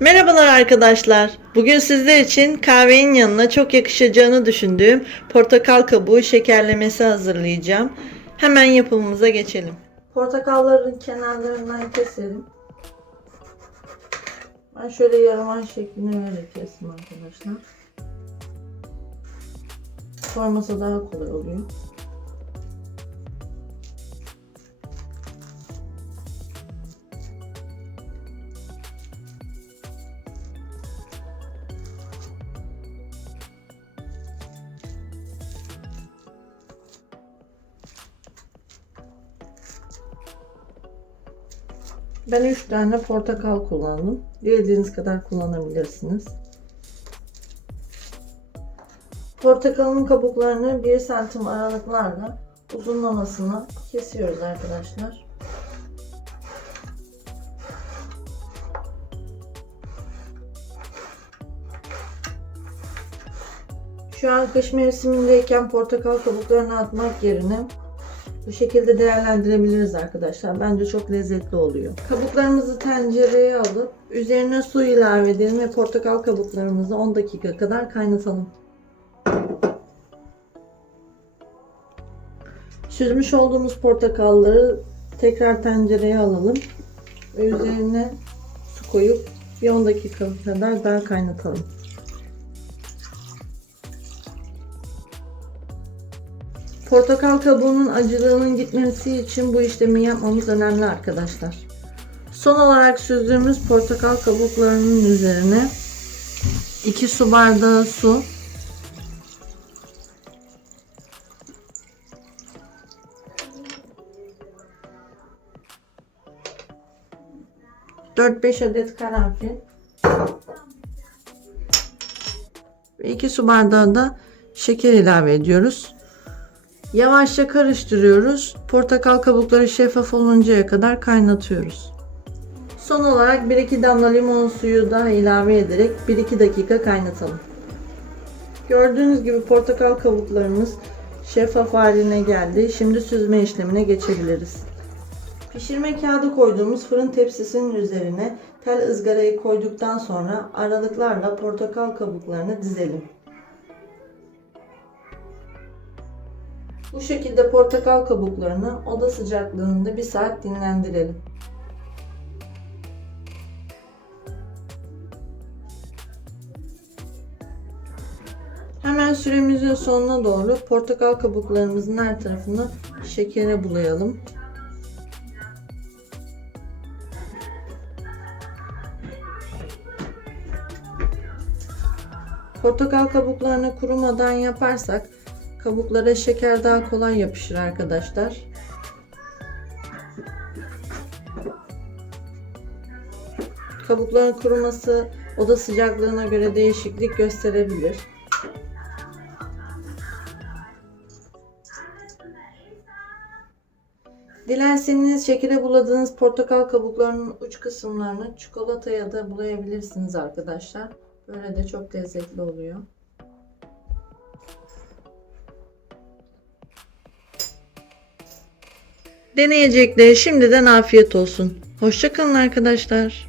Merhabalar arkadaşlar. Bugün sizler için kahvenin yanına çok yakışacağını düşündüğüm portakal kabuğu şekerlemesi hazırlayacağım. Hemen yapımımıza geçelim. Portakalların kenarlarından keselim. Ben şöyle yarım şeklinde vererek kestim arkadaşlar. Sorması daha kolay oluyor. Ben 3 tane portakal kullandım. Dilediğiniz kadar kullanabilirsiniz. Portakalın kabuklarını 1 santim aralıklarla uzunlamasına kesiyoruz arkadaşlar. Şu an kış mevsimindeyken portakal kabuklarını atmak yerine bu şekilde değerlendirebiliriz arkadaşlar. Bence çok lezzetli oluyor. Kabuklarımızı tencereye alıp üzerine su ilave edelim ve portakal kabuklarımızı 10 dakika kadar kaynatalım. Süzmüş olduğumuz portakalları tekrar tencereye alalım ve üzerine su koyup bir 10 dakika kadar daha kaynatalım. Portakal kabuğunun acılığının gitmesi için bu işlemi yapmamız önemli arkadaşlar. Son olarak süzdüğümüz portakal kabuklarının üzerine 2 su bardağı su Dört beş adet karanfil ve 2 su bardağı da şeker ilave ediyoruz. Yavaşça karıştırıyoruz. Portakal kabukları şeffaf oluncaya kadar kaynatıyoruz. Son olarak 1-2 damla limon suyu daha ilave ederek 1-2 dakika kaynatalım. Gördüğünüz gibi portakal kabuklarımız şeffaf haline geldi. Şimdi süzme işlemine geçebiliriz. Pişirme kağıdı koyduğumuz fırın tepsisinin üzerine tel ızgarayı koyduktan sonra aralıklarla portakal kabuklarını dizelim. Bu şekilde portakal kabuklarını oda sıcaklığında bir saat dinlendirelim. Hemen süremizin sonuna doğru portakal kabuklarımızın her tarafını şekere bulayalım. Portakal kabuklarını kurumadan yaparsak Kabuklara şeker daha kolay yapışır arkadaşlar. Kabukların kuruması oda sıcaklığına göre değişiklik gösterebilir. Dilerseniz şekere buladığınız portakal kabuklarının uç kısımlarını çikolataya da bulayabilirsiniz arkadaşlar. Böyle de çok lezzetli oluyor. Deneyeceklere şimdiden afiyet olsun. Hoşçakalın arkadaşlar.